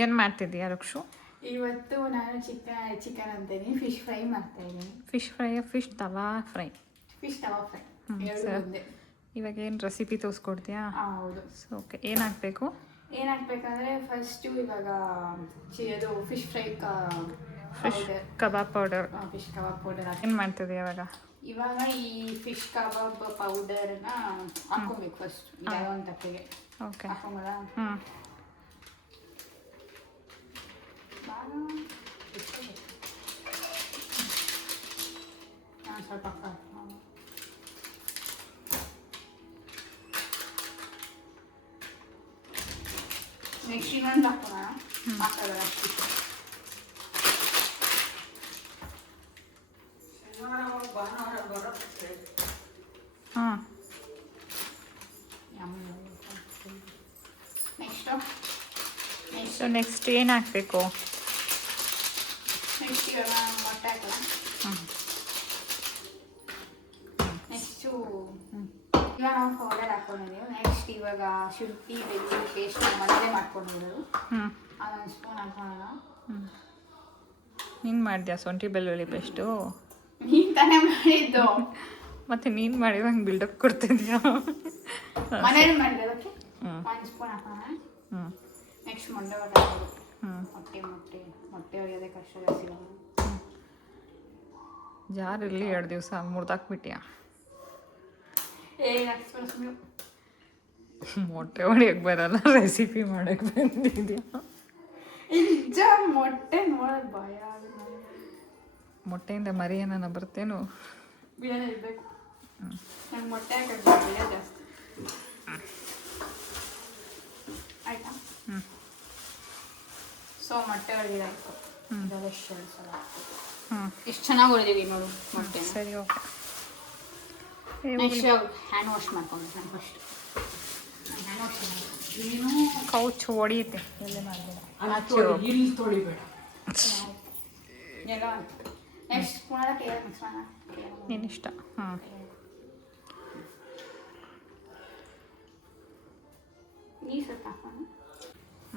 ಏನು ಮಾಡ್ತಿದ್ದೀಯಾ ರಕ್ಷು? ಇವತ್ತು ನಾನು ಚಿಕನ್ ಅಂತೀನಿ, ಫಿಶ್ ಫ್ರೈ ಮಾಡ್ತಾ ಇದ್ದೀನಿ. ಫಿಶ್ ಫ್ರೈ, ಫಿಶ್ ತವಾ ಫ್ರೈ? ಫಿಶ್ ತವಾ ಫ್ರೈ ಎರಡು ಒಂದೇ. ಇವಾಗ ಏನು ರೆಸಿಪಿ ತೋರಿಸ್ಕೊಡ್ತೀಯಾ? ಹೌದು. ಸೊ ಓಕೆ, ಏನು ಹಾಕಬೇಕು? ಏನು ಹಾಕ್ಬೇಕಂದ್ರೆ ಫಸ್ಟು ಇವಾಗ ಅದು fish fry fish kebab powder. Fish kebab powder ಏನು ಮಾಡ್ತಿದ್ದೀಯ ಇವಾಗ? ಇವಾಗ ಈ ಫಿಶ್ ಕಬಾಬ್ ಪೌಡರ್ನ ಹಾಕ್ಕೋಬೇಕು ಫಸ್ಟ್ ಯಾವುದೋ ಒಂದು ತಪ್ಪೆಗೆ. ಓಕೆ, ಹಾಕೊಂಬೋದ? ಸ್ವಲ್ಪ ನೆಕ್ಸ್ಟ್ ಇನ್ನೊಂದು ಹಾಕೋಣ. ಹಾಕೋದಲ್ಲ ಹಾಂ. ನೆಕ್ಸ್ಟ್ ಏನು ಹಾಕಬೇಕು? ನೆಕ್ಸ್ಟ್ ಇವಾಗ ಮೊಟ್ಟೆ ಹಾಕೋಣ. ನೆಕ್ಸ್ಟು ಇವಾಗ ನಾವು ಪೌಡರ್ ಹಾಕೊಂಡಿದ್ದೀವಿ. ನೆಕ್ಸ್ಟ್ ಇವಾಗ ಶುಂಠಿ ಬೆಳ್ಳುಳ್ಳಿ ಪೇಸ್ಟ್ ಮನೇಲೆ ಮಾಡ್ಕೊಂಡಿರೋದು, ಅದೊಂದು ಸ್ಪೂನ್ ಹಾಕೋಣ. ನೀನು ಮಾಡಿದ್ಯಾ ಶುಂಠಿ ಬೆಳ್ಳುಳ್ಳಿ ಪೇಸ್ಟು? ನೀನು ತಾನೇ ಮಾಡಿದ್ದು. ಮತ್ತೆ ನೀನು ಮಾಡಿದಂಗೆ ಬಿಲ್ಡಪ್ ಕೊಡ್ತಿದ್ಯಾ? ಮನೇಲಿ ಮಾಡಿರೋದಕ್ಕೆ ಒಂದು ಸ್ಪೂನ್ ಹಾಕೋಣ. ನೆಕ್ಸ್ಟ್ ಮೊಟ್ಟೆ ಹಾಕೋದು. ಮೊಟ್ಟೆ ಹೊಡೆಯೋದೇ ಕಷ್ಟ ಜಾಸ್ತಿ. ಜಾರಲ್ಲಿ 2 ದಿವಸ ಮುರ್ದಾಕ್ಬಿಟ್ಯಾ? ಮೊಟ್ಟೆ ಹೊಡಿಯೋಕ್ಕೆ ಬರಲ್ಲ, ರೆಸಿಪಿ ಮಾಡೋಕ್ಕೆ ಬಂದಿದ್ಯಾ? ನಿಜ ಮೊಟ್ಟೆ ನೋಡೋದು ಭಯ ಆಗುತ್ತೆ. ಮೊಟ್ಟೆಯಿಂದ ಮರಿ ಏನಾನ ಬರ್ತೇನು? ಬಿರಿಯಾನಿ ಇರಬೇಕು. ನಂಗೆ ಮೊಟ್ಟೆ ಹಾಕೋದು ಭಯ ಜಾಸ್ತಿ. ಆಯಿತಾ? ಸೊ ಮೊಟ್ಟೆ ಹೊಡೆದಿದ್ದಾಯ್ತು. ಎಷ್ಟು ಚೆನ್ನಾಗಿ ಹೊಡೆದಿದ್ದೀವಿ ನೋಡು ಮೊಟ್ಟೆ. ಸರಿ, ಓಕೆ. ನೆಕ್ಸ್ಟ್ ಹ್ಯಾಂಡ್ ವಾಶ್ ಮಾಡ್ಕೊಂಡು ನಾನು ಫಸ್ಟ್ ಹ್ಯಾಂಡ್ ವಾಶ್ ನೀನು ಕೌಚ್ ಹೊಡಿಯುತ್ತೆ ಎಲ್ಲೇ ಮಾಡಬೇಡ, ಇಲ್ಲಿ ತೊಳಿಬೇಡ ಎಲ್ಲ. ನೆಕ್ಸ್ಟ್ ಪುನಃ ಕೇಳ ಮಿಕ್ಸ್ ಮಾಡೋಣ, ನಿನ್ನಿಷ್ಟ. ನೀರು ಸ್ವಲ್ಪ ಹಾಕೋಣ.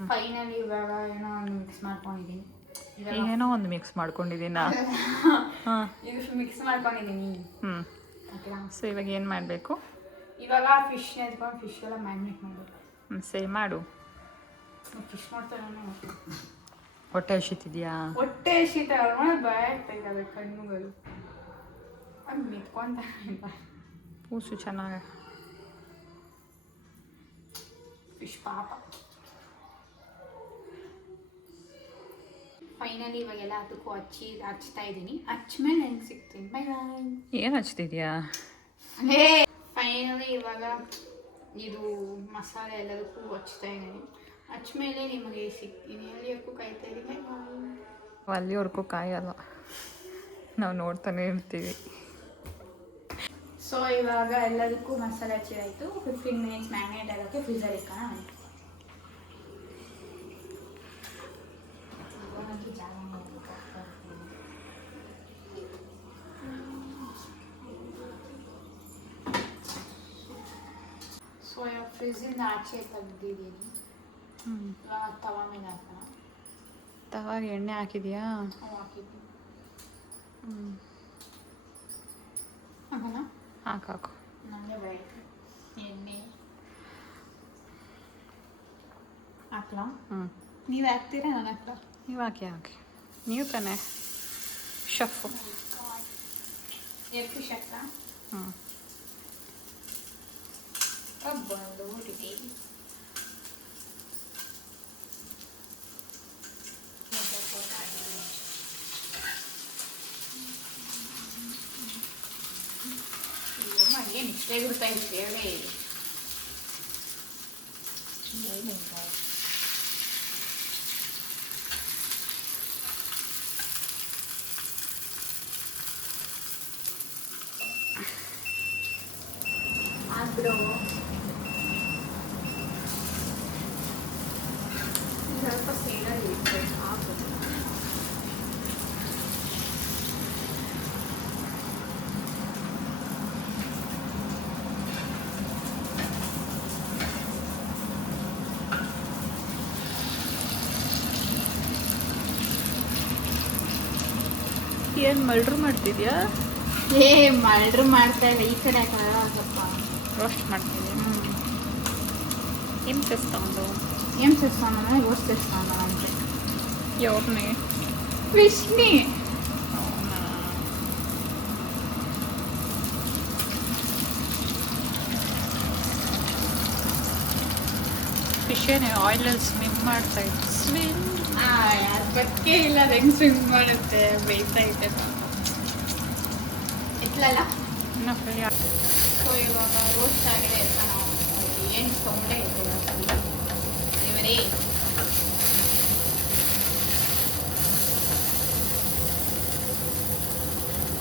ಫೈನಲಿ ಇವಾಗ ಏನೋ ಒಂದು ಮಿಕ್ಸ್ ಮಾಡ್ಕೊಂಡಿದ್ದೀನಿ. ಏನೋ ಒಂದು ಮಿಕ್ಸ್ ಮಾಡ್ಕೊಂಡಿದ್ದೀನಾ? ಇದು ಮಿಕ್ಸ್ ಮಾಡ್ಕೊಂಡಿದ್ದೀನಿ. ಸೊ ಇವಾಗ ಏನು ಮಾಡಬೇಕು? ಇವಾಗ ಫಿಶ್ ಎತ್ಕೊಂಡು ಫಿಶ್ ಎಲ್ಲ ಮ್ಯಾರಿನೇಟ್ ಮಾಡಬೇಕು. ಸರಿ ಮಾಡು. ಫಿಶ್ ಮಾಡ್ತಾರೆ. ಹೊಟ್ಟೆ ಹಸಿತಿದ್ಯಾ? ಹೊಟ್ಟೆ ಹಸಿತ ನೋಡಿ ಭಯ ಆಗ್ತಾ ಇದ್ದಾವೆ ಕಣ್ಣುಗಳು. ಅದು ಮೆತ್ಕೊಂತ ಪೂಸು ಚೆನ್ನಾಗಿ ಫಿಶ್ ಪಾಪ. ಫೈನಲಿ ಇವಾಗೆಲ್ಲ ಅದಕ್ಕೂ ಹಚ್ತಾ ಇದ್ದೀನಿ. ಹಚ್ಮೇಲೆ ಹೆಂಗೆ ಸಿಗ್ತೀನಿ. Bye bye. ಏನು ಹಚ್ತಿದ್ಯಾ? ಫೈನಲಿ ಇವಾಗ ಇದು ಮಸಾಲೆ ಎಲ್ಲದಕ್ಕೂ ಹಚ್ತಾ ಇದ್ದೀನಿ. ಹಚ್ಮೇಲೆ ನಿಮಗೆ ಸಿಗ್ತೀನಿ. ಅಲ್ಲಿವರೆಗೂ ಕಾಯ್ತಾ ಇದ್ದೀನಿ. ಅಲ್ಲಿವರೆಗೂ ಕಾಯಲ್ಲ, ನಾವು ನೋಡ್ತಾನೆ ಇರ್ತೀವಿ. ಸೊ ಇವಾಗ ಎಲ್ಲದಕ್ಕೂ ಮಸಾಲೆ ಹಚ್ಚಿದಾಯಿತು. 15 ಮಿನಿಟ್ಸ್ ಮ್ಯಾರಿನೇಟ್ ಆಗೋಕ್ಕೆ ಫ್ರೀಜರ್ ಇಕ್ಕೋಣ. ಸೊ ಇವಾಗ ಫ್ರಿಜ್ಜಿಂದ ಆಚೆ ತೆಗ್ದಿದ್ದೀನಿ. ಇವಾಗ ತವಾ ಮೇಲೆ ಹಾಕೋಣ. ತವಾಗ ಎಣ್ಣೆ ಹಾಕಿದ್ಯಾ? ಹಾಕಿದ್ದೀನಿ. ಹಾಕೋಣ? ಹಾಕು. ನನಗೆ ಬೇಡ ಎಣ್ಣೆ ಹಾಕ್ಲಾ? ನೀವು ಹಾಕ್ತೀರಾ ನಾನು ಹಾಕ್ಲಾ? ನೀವು ಹಾಕಿ. ನೀವು ತಾನೇ ಶಫು. ಫಿಶ್ ಹಾಕ್ಲಾ? ಬಂದು ಬಿಟ್ಟಿದ್ದೀವಿ. ಏನು ಇಷ್ಟೇ ಬಿಡ್ತಾ ಇದ್ದೇವೆ. ಆಗ್ಬಿಡೋ ಸ್ವಲ್ಪ ಸೈಡಲ್ಲಿ ಇಟ್ಕೊಂಡು ಆಗ್ಬೋದು. ಏನು ಮಲ್ಡ್ರು ಮಾಡ್ತಿದ್ಯಾ? ಏ ಮಲ್ಡ್ರು ಮಾಡ್ತಾ ಇಲ್ಲ, ಈ ಕಡೆ ಹಾಕೋಲ್ಲ ಸ್ವಲ್ಪ ರೋಸ್ಟ್ ಮಾಡ್ತಿದ್ಯಾ? ఏం చేస్తావు? ఏం చేస్తాను? యూస్ చేస్తాను అంతే. ఎవరిని? ఫిష్ని. అవునా? ಫಿಶ್ ಏನೇ ಆಯಿಲಲ್ಲಿ ಸ್ವಿಮ್ ಮಾಡ್ತಾ ಇತ್ತು. ಸ್ವಿಮ್ ಯಾರ ಬಗ್ಗೆ ಇಲ್ಲ, ಅದು ಹೆಂಗೆ ಸ್ವಿಮ್ ಮಾಡುತ್ತೆ, ಬೇಯ್ತೈತೆ ಎತ್ತಲಲ್ಲ. ಸೊ ಇವಾಗ ರೋಸ್ಟ್ ಆಗಿದೆ ಅಂತ ನಾವು ಏನು ಸೌಂಡೇ ಇರ್ತೀವಿ ದೇವರೇ.